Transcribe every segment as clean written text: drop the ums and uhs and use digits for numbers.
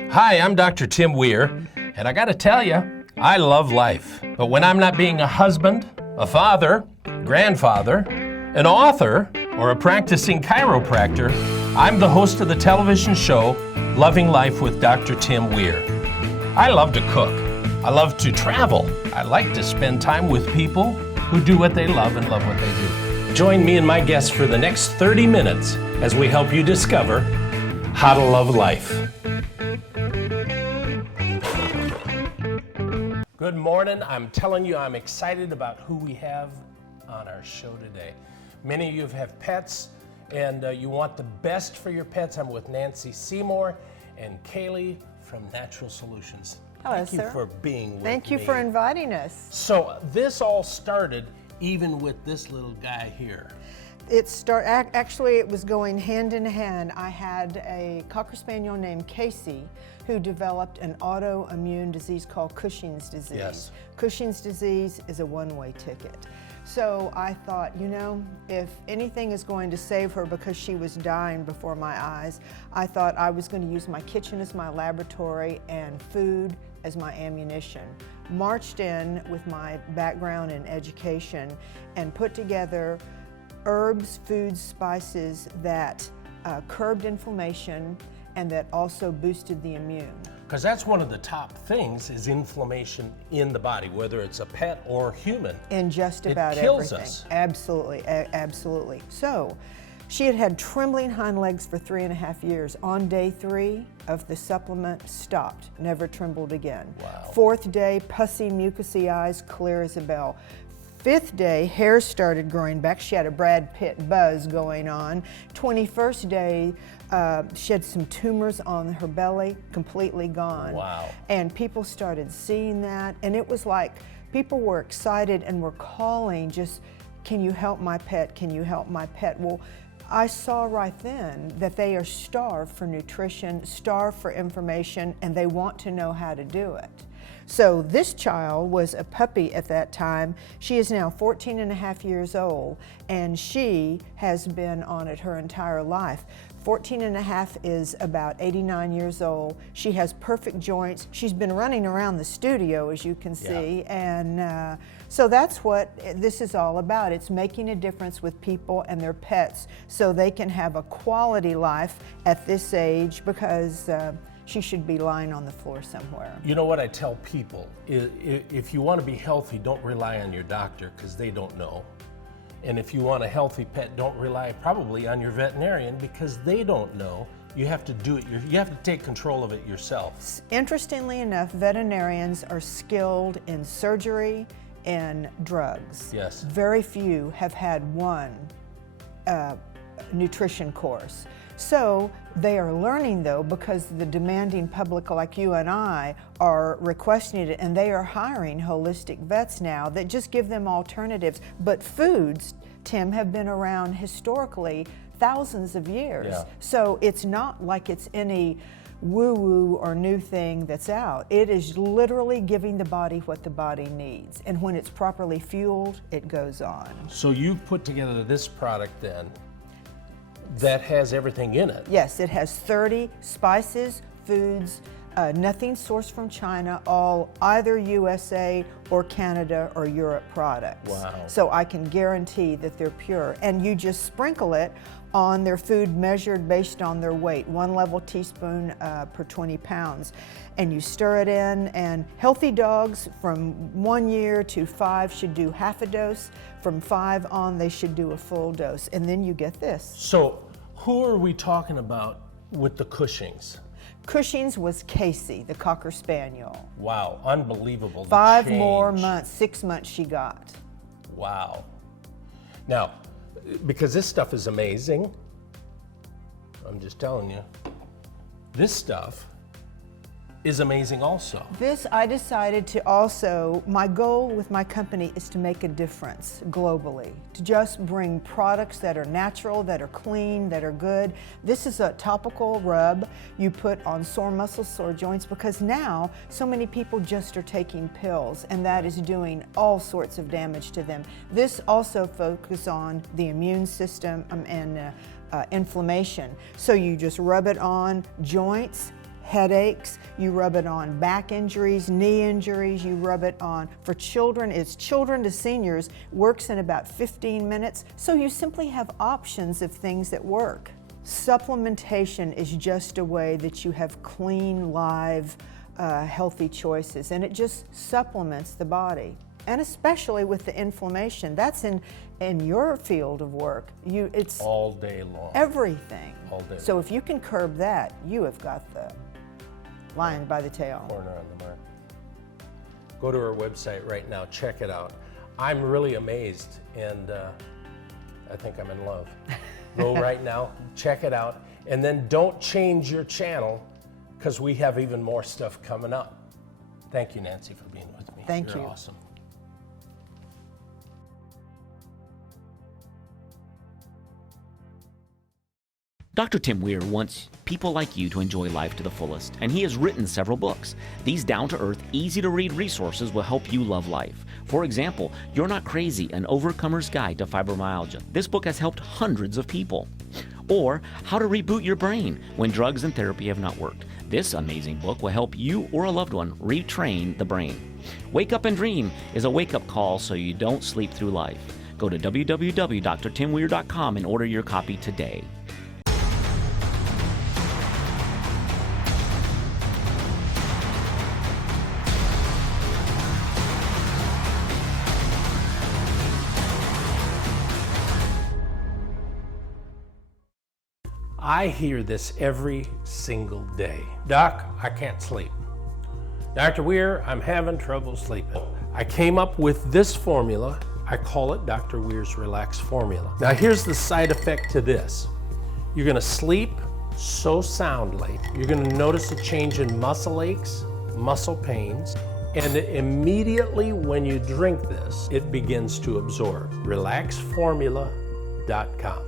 Hi, I'm Dr. Tim Weir, and I gotta tell you, I love life. But when I'm not being a husband, a father, grandfather, an author, or a practicing chiropractor, I'm the host of the television show, Loving Life with Dr. Tim Weir. I love to cook. I love to travel. I like to spend time with people who do what they love and love what they do. Join me and my guests for the next 30 minutes as we help you discover how to love life. Good morning. I'm telling you, I'm excited about who we have on our show today. Many of you have pets and you want the best for your pets. I'm with Nancy Seymour and Kaylee from Natural Solutions. Hello, Thank sir. you for being with me. Thank you for inviting us. So this all started even with this little guy here. Actually, it was going hand in hand. I had a Cocker Spaniel named Casey who developed an autoimmune disease called Cushing's disease. Yes. Cushing's disease is a one-way ticket. So I thought, if anything is going to save her because she was dying before my eyes, I thought I was going to use my kitchen as my laboratory and food as my ammunition. Marched in with my background in education and put together herbs, foods, spices that curbed inflammation and that also boosted the immune. Because that's one of the top things is inflammation in the body, whether it's a pet or human. In just about it kills everything. Us. Absolutely, absolutely. So she had trembling hind legs for 3.5 years. On day 3 of the supplement, stopped, never trembled again. Wow. 4th day, pussy, mucousy eyes, clear as a bell. 5th day, hair started growing back. She had a Brad Pitt buzz going on. 21st day, she had some tumors on her belly, completely gone. Wow. And people started seeing that, and it was like people were excited and were calling just, can you help my pet? Can you help my pet? Well, I saw right then that they are starved for nutrition, starved for information, and they want to know how to do it. So this child was a puppy at that time. She is now 14 and a half years old, and she has been on it her entire life. 14 and a half is about 89 years old. She has perfect joints. She's been running around the studio, as you can see, and so that's what this is all about. It's making a difference with people and their pets so they can have a quality life at this age, because she should be lying on the floor somewhere. You know what I tell people? If you want to be healthy, don't rely on your doctor because they don't know. And if you want a healthy pet, don't rely probably on your veterinarian because they don't know. You have to do it. You have to take control of it yourself. Interestingly enough, veterinarians are skilled in surgery and drugs. Yes. Very few have had one nutrition course. So they are learning, though, because the demanding public like you and I are requesting it, and they are hiring holistic vets now that just give them alternatives. But foods, Tim, have been around historically thousands of years. Yeah. So it's not like it's any woo-woo or new thing that's out. It is literally giving the body what the body needs. And when it's properly fueled, it goes on. So you've put together this product then that has everything in it. Yes, it has 30 spices, foods, nothing sourced from China, all either USA or Canada or Europe products. Wow. So I can guarantee that they're pure. And you just sprinkle it on their food measured based on their weight, 1 level teaspoon per 20 pounds. And you stir it in, and healthy dogs from 1 year to 5 should do half a dose. From 5 on, they should do a full dose. And then you get this. So who are we talking about with the Cushing's? Cushing's was Casey, the Cocker Spaniel. Wow, unbelievable. 5 change. more months, 6 months she got. Wow. Now, because this stuff is amazing, I'm just telling you, this stuff is amazing also. This, I decided to also, my goal with my company is to make a difference globally, to just bring products that are natural, that are clean, that are good. This is a topical rub you put on sore muscles, sore joints, because now so many people just are taking pills, and that is doing all sorts of damage to them. This also focuses on the immune system and inflammation. So you just rub it on joints, headaches, you rub it on back injuries, knee injuries, you rub it on, for children, it's children to seniors, works in about 15 minutes. So you simply have options of things that work. Supplementation is just a way that you have clean, live, healthy choices, and it just supplements the body. And especially with the inflammation, that's in your field of work. It's all day long. Everything. All day So long. if you can curb that, you have got the lion by the tail. Corner on the mark. Go to our website right now, check it out. I'm really amazed, and I think I'm in love. Go right now, check it out, and then don't change your channel, because we have even more stuff coming up. Thank you, Nancy, for being with me. Thank You're you. Awesome. Dr. Tim Weir wants people like you to enjoy life to the fullest, and he has written several books. These down-to-earth, easy-to-read resources will help you love life. For example, You're Not Crazy, An Overcomer's Guide to Fibromyalgia. This book has helped hundreds of people. Or How to Reboot Your Brain When Drugs and Therapy Have Not Worked. This amazing book will help you or a loved one retrain the brain. Wake Up and Dream is a wake-up call so you don't sleep through life. Go to www.drtimweir.com and order your copy today. I hear this every single day. Doc, I can't sleep. Dr. Weir, I'm having trouble sleeping. I came up with this formula. I call it Dr. Weir's Relax Formula. Now here's the side effect to this. You're gonna sleep so soundly. You're gonna notice a change in muscle aches, muscle pains, and immediately when you drink this, it begins to absorb. RelaxFormula.com.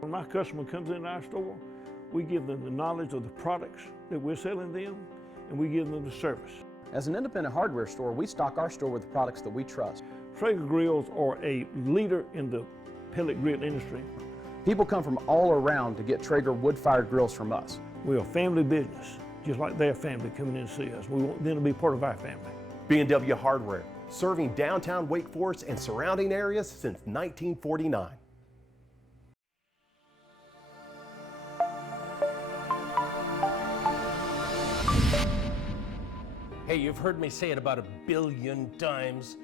When my customer comes in our store, we give them the knowledge of the products that we're selling them, and we give them the service. As an independent hardware store, we stock our store with products that we trust. Traeger grills are a leader in the pellet grill industry. People come from all around to get Traeger wood-fired grills from us. We're a family business, just like their family coming in to see us. We want them to be part of our family. B&W Hardware, serving downtown Wake Forest and surrounding areas since 1949. Hey, you've heard me say it about 1 billion times.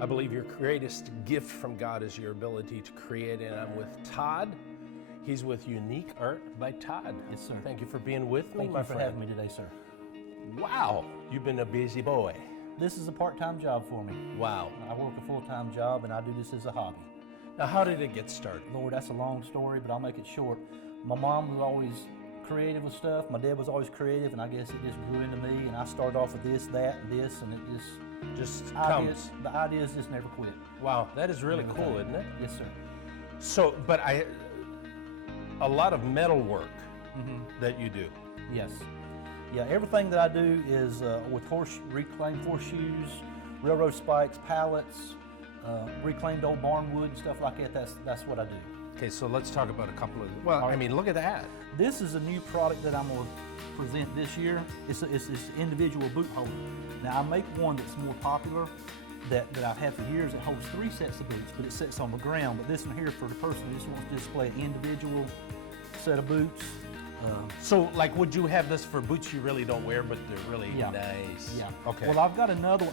I believe your greatest gift from God is your ability to create, and I'm with Todd. He's with Unique Art by Todd. Yes, sir. Thank you for being with me, Thank my you for friend. having me today, sir. Wow, you've been a busy boy. This is a part-time job for me. Wow. I work a full-time job, and I do this as a hobby. Now, how did it get started? Lord, that's a long story, but I'll make it short. My mom was always creative with stuff. My dad was always creative, and I guess it just grew into me, and I started off with this, that, and this, and it Just ideas, comes. the ideas just never quit. Wow, that is really cool, isn't it? Yes, sir. So, but a lot of metal work Mm-hmm. that you do. Yes. Yeah, everything that I do is with reclaimed horseshoes, railroad spikes, pallets, reclaimed old barn wood and stuff like that. That's what I do. Okay, so let's talk about a couple of, well, All I right. mean, look at that. This is a new product that I'm going to present this year. It's this individual boot holder. Now I make one that's more popular that I've had for years. It holds 3 sets of boots, but it sits on the ground. But this one here for the person who just wants to display an individual set of boots. So, like, would you have this for boots you really don't wear, but they're really Yeah. nice? Yeah. Okay. Well, I've got another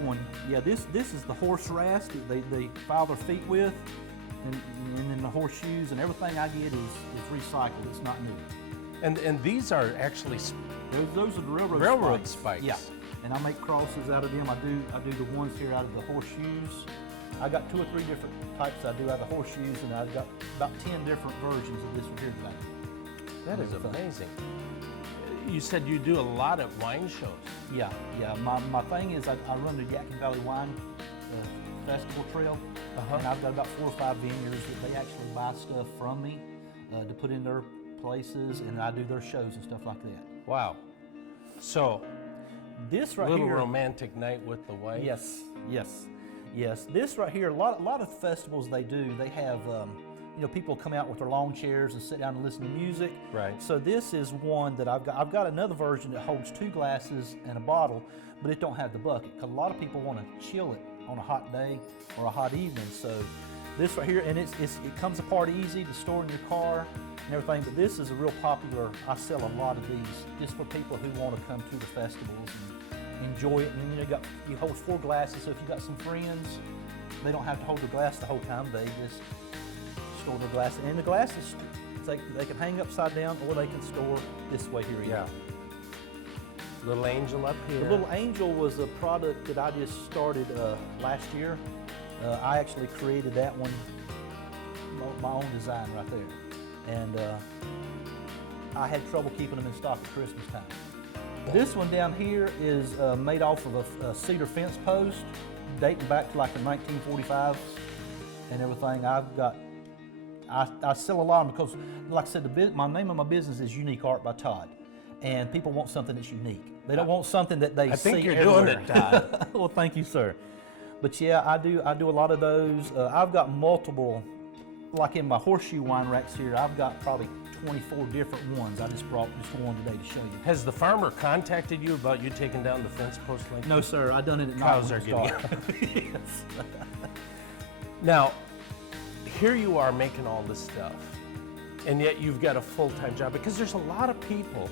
one. Yeah, this is the horse rasp that they file their feet with, and then the horseshoes and everything I get is recycled. It's not new. and these are actually Those are the Railroad spikes. Yeah, and I make crosses out of them. I do the ones here out of the horseshoes. I got 2 or 3 different types I do out of the horseshoes, and I've got about 10 different versions of this one here today. that is amazing. You said you do a lot of wine shows. Yeah. My thing is I run the Yadkin Valley Wine Festival Trail, and I've got about 4 or 5 vineyards that they actually buy stuff from me to put in their places, and I do their shows and stuff like that. Wow. So, This right little here, romantic night with the wife. yes. This right here, a lot of festivals they do. They have people come out with their lawn chairs and sit down and listen to music. Right. So this is one that I've got. I've got another version that holds 2 glasses and a bottle, but it don't have the bucket because a lot of people want to chill it on a hot day or a hot evening. So this right here, and it comes apart easy to store in your car and everything. But this is a real popular. I sell a lot of these just for people who want to come to the festivals and enjoy it. And then you hold 4 glasses, so if you got some friends, they don't have to hold the glass the whole time. They just store the glass, and the glasses they can hang upside down, or they can store this way here. Yeah. Little angel up here. The Little Angel was a product that I just started last year. I actually created that one, my own design right there, and I had trouble keeping them in stock at Christmas time. This one down here is made off of a cedar fence post dating back to like the 1945s and everything. I sell a lot of them because, like I said, my name of my business is Unique Art by Todd, and people want something that's unique. They don't want something that they see think you're everywhere. doing it, Todd. Well, thank you, sir. But yeah, I do a lot of those. I've got multiple, like in my horseshoe wine racks here, I've got probably 24 different ones. I just brought just one today to show you. Has the farmer contacted you about you taking down the fence post link? No, sir, I done it at night. Cows when are it getting started. Yes. Now, here you are making all this stuff, and yet you've got a full-time job, because there's a lot of people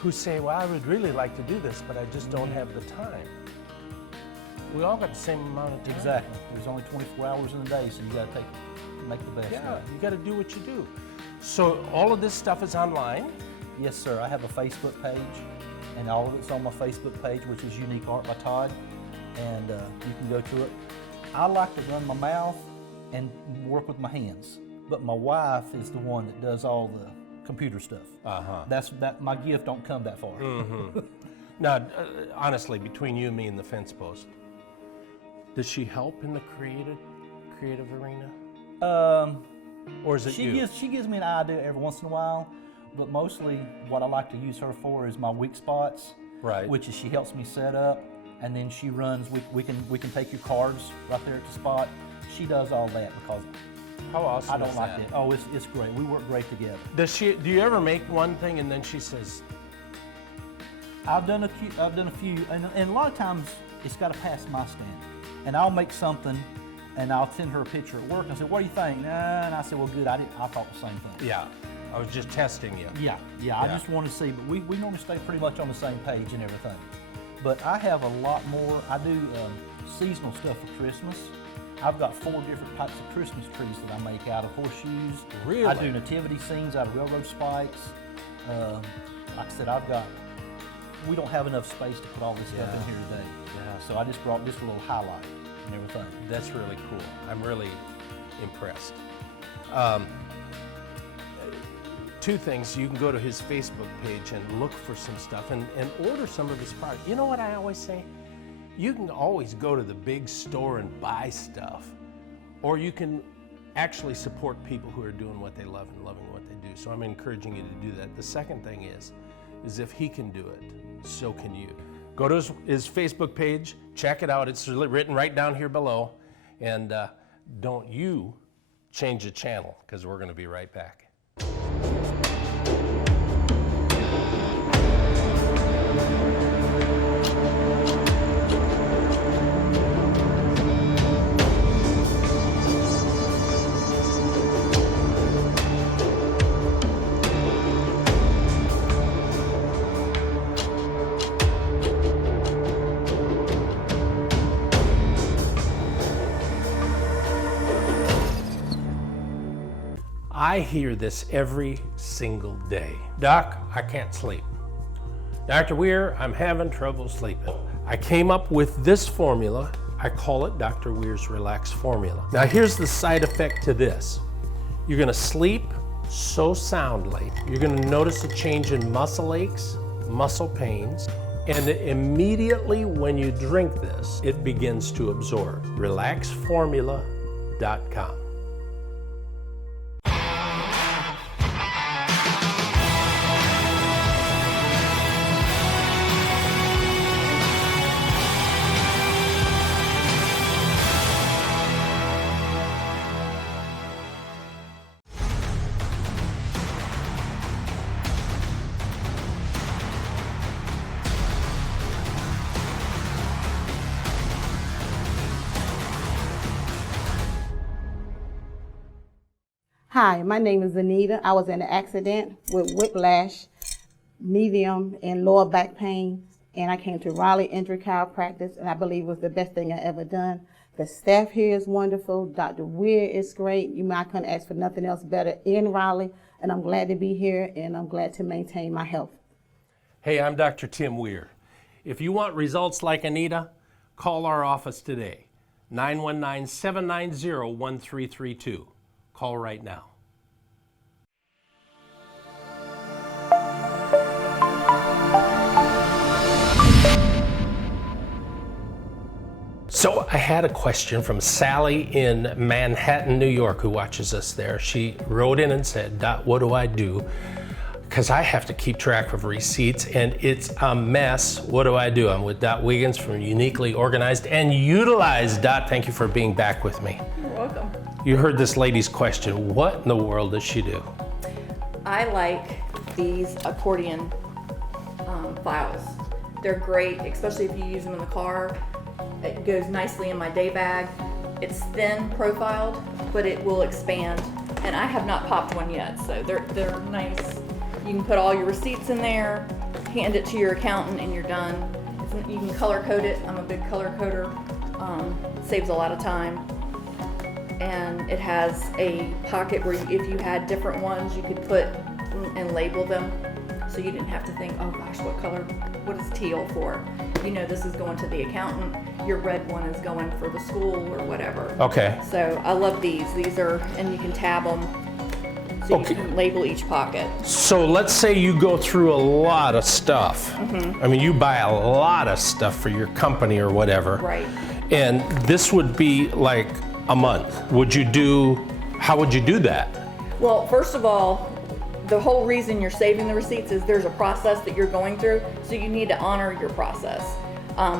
who say, well, I would really like to do this, but I just don't have the time. We all got the same amount of time. Exactly. There's only 24 hours in a day, so you got to make the best of Yeah, it. you got to do what you do. So all of this stuff is online. Yes, sir. I have a Facebook page, and all of it's on my Facebook page, which is Unique Art by Todd, and you can go to it. I like to run my mouth and work with my hands, but my wife is the one that does all the computer stuff. My gift don't come that far. Now, honestly, between you and me and the fence post, does she help in the creative arena? Or is it you? She gives me an idea every once in a while, but mostly what I like to use her for is my weak spots. Right. Which is she helps me set up, and then she runs. We can take your cards right there at the spot. She does all that because How awesome I don't is like that? that. Oh, it's great. We work great together. Do you ever make one thing and then she says, I've done a few, and a lot of times it's got to pass my standard. And I'll make something, and I'll send her a picture at work and say, "What do you think?" Nah, and I said, "Well, good. I thought the same thing." yeah, I was just testing you. Yeah. I just want to see, but we normally stay pretty much on the same page and everything. But I have a lot more. I do seasonal stuff for Christmas. I've got 4 different types of Christmas trees that I make out of horseshoes. Really? I do nativity scenes out of railroad spikes. Like I said, we don't have enough space to put all this stuff in here today. Yeah. So I just brought just a little highlight and everything. That's really cool. I'm really impressed. 2 things. You can go to his Facebook page and look for some stuff and order some of his product. You know what I always say? You can always go to the big store and buy stuff, or you can actually support people who are doing what they love and loving what they do. So I'm encouraging you to do that. The second thing is if he can do it, so can you. Go to his Facebook page, check it out. It's written right down here below. And don't you change the channel, because we're going to be right back. I hear this every single day. Doc, I can't sleep. Dr. Weir, I'm having trouble sleeping. I came up with this formula. I call it Dr. Weir's Relax Formula. Now here's the side effect to this. You're gonna sleep so soundly. You're gonna notice a change in muscle aches, muscle pains, and immediately when you drink this, it begins to absorb. RelaxFormula.com. Hi, my name is Anita. I was in an accident with whiplash, medium and lower back pain, and I came to Raleigh Injury Chiropractic, and I believe it was the best thing I ever done. The staff here is wonderful. Dr. Weir is great. I couldn't ask for nothing else better in Raleigh, and I'm glad to be here, and I'm glad to maintain my health. Hey, I'm Dr. Tim Weir. If you want results like Anita, call our office today, 919-790-1332. Call right now. So I had a question from Sally in Manhattan, New York, who watches us there. She wrote in and said, "Dot, what do I do? Because I have to keep track of receipts and it's a mess. What do I do?" I'm with Dot Wiggins from Uniquely Organized and Utilized. Dot, thank you for being back with me. You're welcome. You heard this lady's question. What in the world does she do? I like these accordion files. They're great, especially if you use them in the car. It goes nicely in my day bag. It's thin profiled, but it will expand. And I have not popped one yet, so they're nice. You can put all your receipts in there, hand it to your accountant, and you're done. You can color code it. I'm a big color coder. Saves a lot of time. And it has a pocket where if you had different ones, you could put and label them. So you didn't have to think, oh gosh, what is teal for? You know this is going to the accountant. Your red one is going for the school or whatever. Okay. So I love these. These are, and you can tab them. So you can label each pocket. So let's say you go through a lot of stuff. I mean, you buy a lot of stuff for your company or whatever. Right. And this would be like a month. How would you do that? Well, first of all, the whole reason you're saving the receipts is there's a process that you're going through, so you need to honor your process.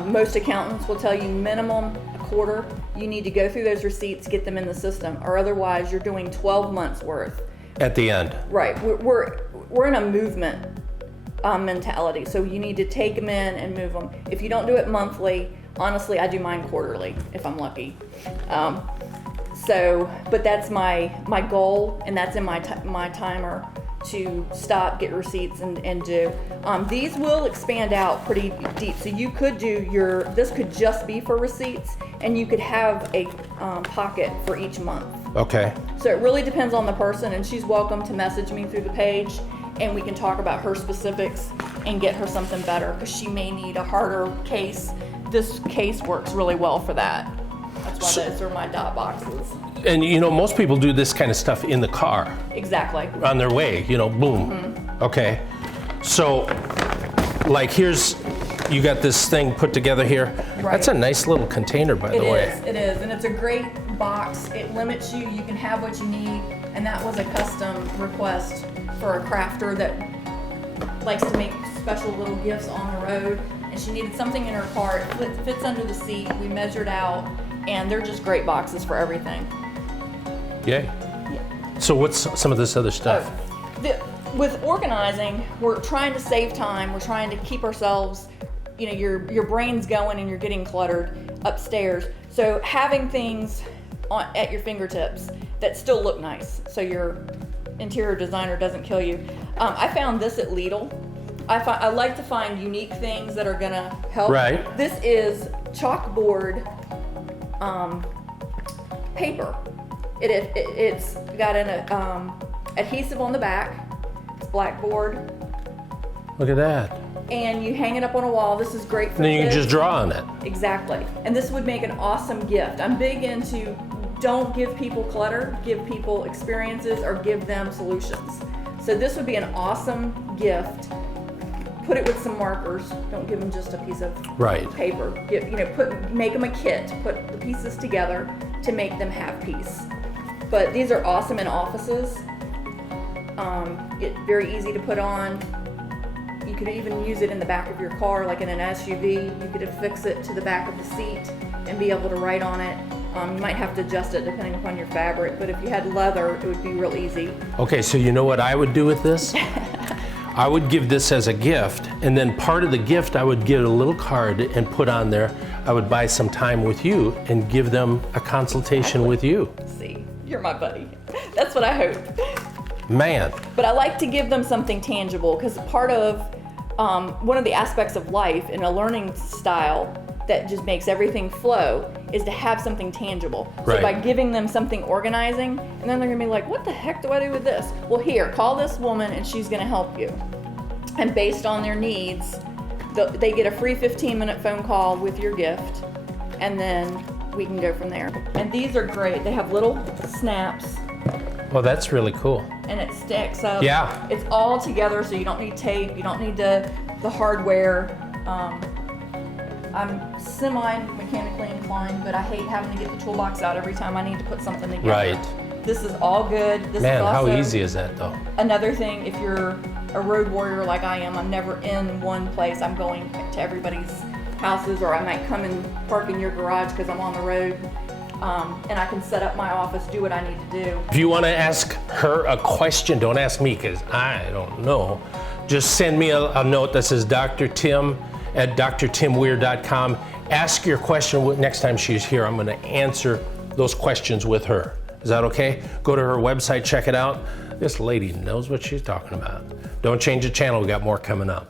Most accountants will tell you minimum a quarter. You need to go through those receipts, get them in the system, or otherwise you're doing 12 months worth. At the end. Right. We're in a movement mentality, so you need to take them in and move them. If you don't do it monthly, honestly, I do mine quarterly if I'm lucky. But that's my goal, and that's in my timer to stop, get receipts, and do. These will expand out pretty deep, so you could do this could just be for receipts, and you could have a pocket for each month. Okay. So it really depends on the person, and she's welcome to message me through the page, and we can talk about her specifics and get her something better, because she may need a harder case. This case works really well for that. That's why those are my dot boxes. And most people do this kind of stuff in the car. Exactly. On their way, boom. Okay. So, like you got this thing put together here. Right. That's a nice little container, by the way. It is, and it's a great box. It limits you. You can have what you need, and that was a custom request for a crafter that likes to make special little gifts on the road, and she needed something in her car. It fits under the seat. We measured out, and they're just great boxes for everything. Yay. Yeah. So what's some of this other stuff? With organizing, we're trying to save time. We're trying to keep ourselves, your brain's going and you're getting cluttered upstairs. So having things at your fingertips that still look nice, so your interior designer doesn't kill you. I found this at Lidl. I like to find unique things that are gonna help. Right. This is chalkboard paper. It's got an adhesive on the back. It's blackboard. Look at that. And you hang it up on a wall. This is great for then you kids. can just draw on it. Exactly. And this would make an awesome gift. I'm big into don't give people clutter, give people experiences, or give them solutions. So this would be an awesome gift. Put it with some markers. Don't give them just a piece of paper. Make them a kit. Put the pieces together to make them have peace. But these are awesome in offices. Very easy to put on. You could even use it in the back of your car, like in an SUV. You could affix it to the back of the seat and be able to write on it. You might have to adjust it depending upon your fabric, but if you had leather, it would be real easy. Okay, so you know what I would do with this? I would give this as a gift, and then part of the gift I would give a little card and put on there, I would buy some time with you and give them a consultation with you. See, you're my buddy. That's what I hope. Man, But I like to give them something tangible because part of one of the aspects of life in a learning style that just makes everything flow is to have something tangible. So Right. by giving them something organizing, and then they're gonna be like, what the heck do I do with this? Well, here, call this woman and she's gonna help you. And based on their needs, they get a free 15-minute phone call with your gift, and then we can go from there. And these are great. They have little snaps, well, that's really cool. and it sticks up. Yeah. It's all together, so you don't need tape, you don't need the hardware. I'm semi-mechanically inclined, but I hate having to get the toolbox out every time I need to put something together. Right. This is all good. This Man, is also how easy is that though? another thing. If you're a road warrior like I am, I'm never in one place. I'm going to everybody's houses, or I might come and park in your garage because I'm on the road. And I can set up my office, do what I need to do. If you want to ask her a question, don't ask me because I don't know. Just send me a note that says Dr. Tim at drtimweir.com. Ask your question next time she's here. I'm going to answer those questions with her. Is that okay? Go to her website, check it out. This lady knows what she's talking about. Don't change the channel. We got more coming up.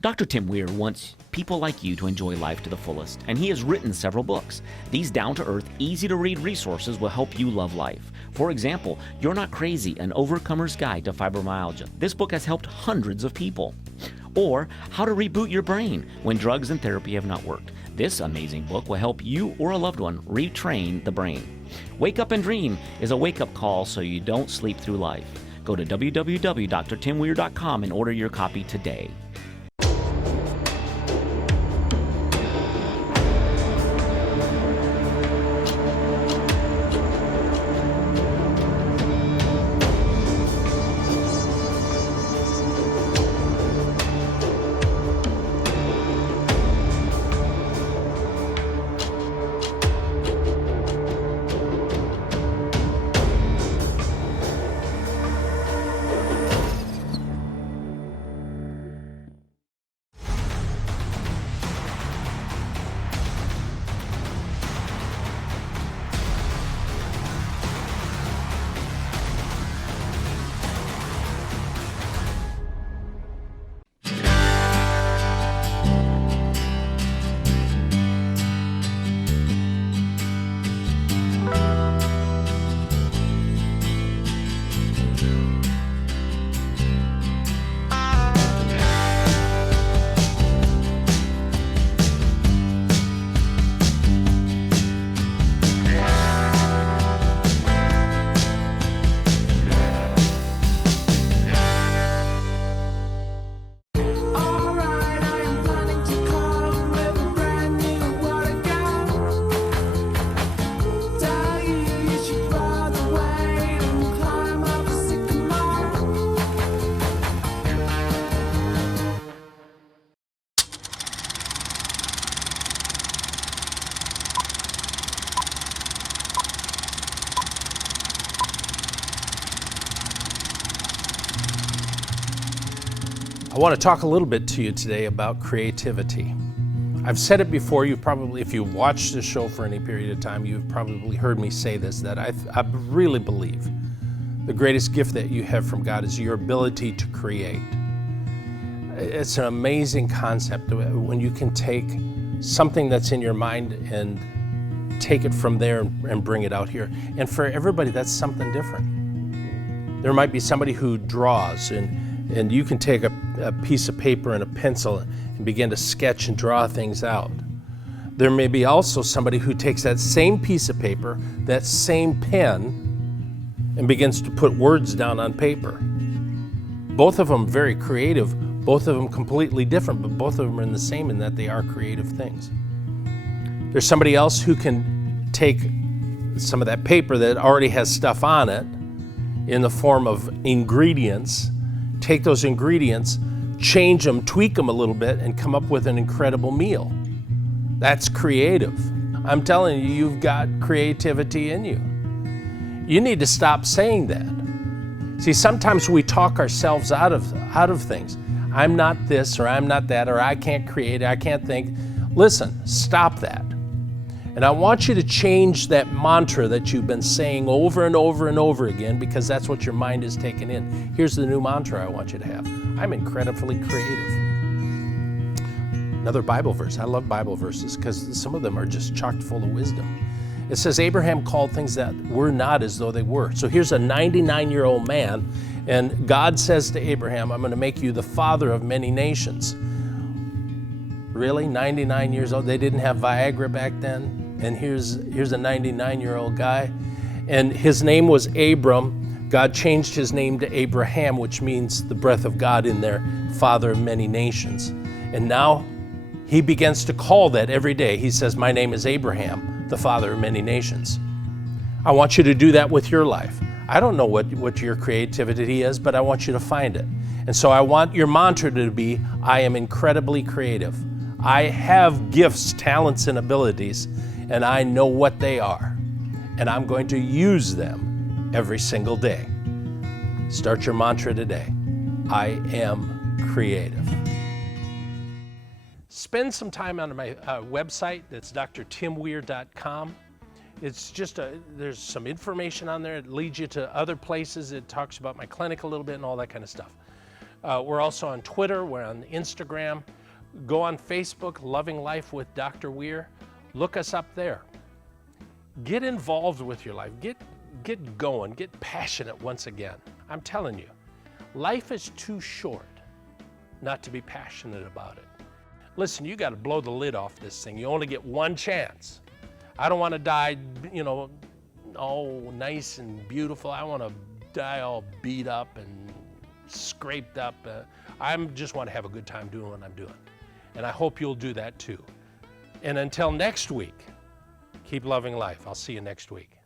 Dr. Tim Weir wants people like you to enjoy life to the fullest, and he has written several books. These down-to-earth, easy-to-read resources will help you love life. For example, You're Not Crazy, An Overcomer's Guide to Fibromyalgia. This book has helped hundreds of people. Or How to Reboot Your Brain When Drugs and Therapy Have Not Worked. This amazing book will help you or a loved one retrain the brain. Wake Up and Dream is a wake-up call so you don't sleep through life. Go to www.drtimweir.com and order your copy today. I want to talk a little bit to you today about creativity. I've said it before. If you've watched the show for any period of time, you've probably heard me say this, that I really believe the greatest gift that you have from God is your ability to create. It's an amazing concept when you can take something that's in your mind and take it from there and bring it out here. And for everybody, that's something different. There might be somebody who draws, and you can take a piece of paper and a pencil and begin to sketch and draw things out. There may be also somebody who takes that same piece of paper, that same pen, and begins to put words down on paper. Both of them very creative, both of them completely different, but both of them are in the same in that they are creative things. There's somebody else who can take some of that paper that already has stuff on it in the form of ingredients, take those ingredients, change them, tweak them a little bit, and come up with an incredible meal. That's creative. I'm telling you, you've got creativity in you. You need to stop saying that. See, sometimes we talk ourselves out of things. I'm not this, or I'm not that, or I can't create, I can't think. Listen, stop that. And I want you to change that mantra that you've been saying over and over and over again, because that's what your mind is taking in. Here's the new mantra I want you to have. I'm incredibly creative. Another Bible verse. I love Bible verses because some of them are just chock full of wisdom. It says Abraham called things that were not as though they were. So here's a 99-year-old man, and God says to Abraham, I'm going to make you the father of many nations. Really? 99 years old? They didn't have Viagra back then? And here's a 99-year-old guy. And his name was Abram. God changed his name to Abraham, which means the breath of God in there, father of many nations. And now he begins to call that every day. He says, my name is Abraham, the father of many nations. I want you to do that with your life. I don't know what your creativity is, but I want you to find it. And so I want your mantra to be, I am incredibly creative. I have gifts, talents, and abilities, and I know what they are. And I'm going to use them every single day. Start your mantra today. I am creative. Spend some time on my website. That's drtimweir.com. It's just there's some information on there. It leads you to other places. It talks about my clinic a little bit and all that kind of stuff. We're also on Twitter. We're on Instagram. Go on Facebook, Loving Life with Dr. Weir. Look us up there. Get involved with your life. Get going. Get passionate once again. I'm telling you, life is too short not to be passionate about it. Listen, you got to blow the lid off this thing. You only get one chance. I don't want to die, all nice and beautiful. I want to die all beat up and scraped up. I just want to have a good time doing what I'm doing. And I hope you'll do that too. And until next week, keep loving life. I'll see you next week.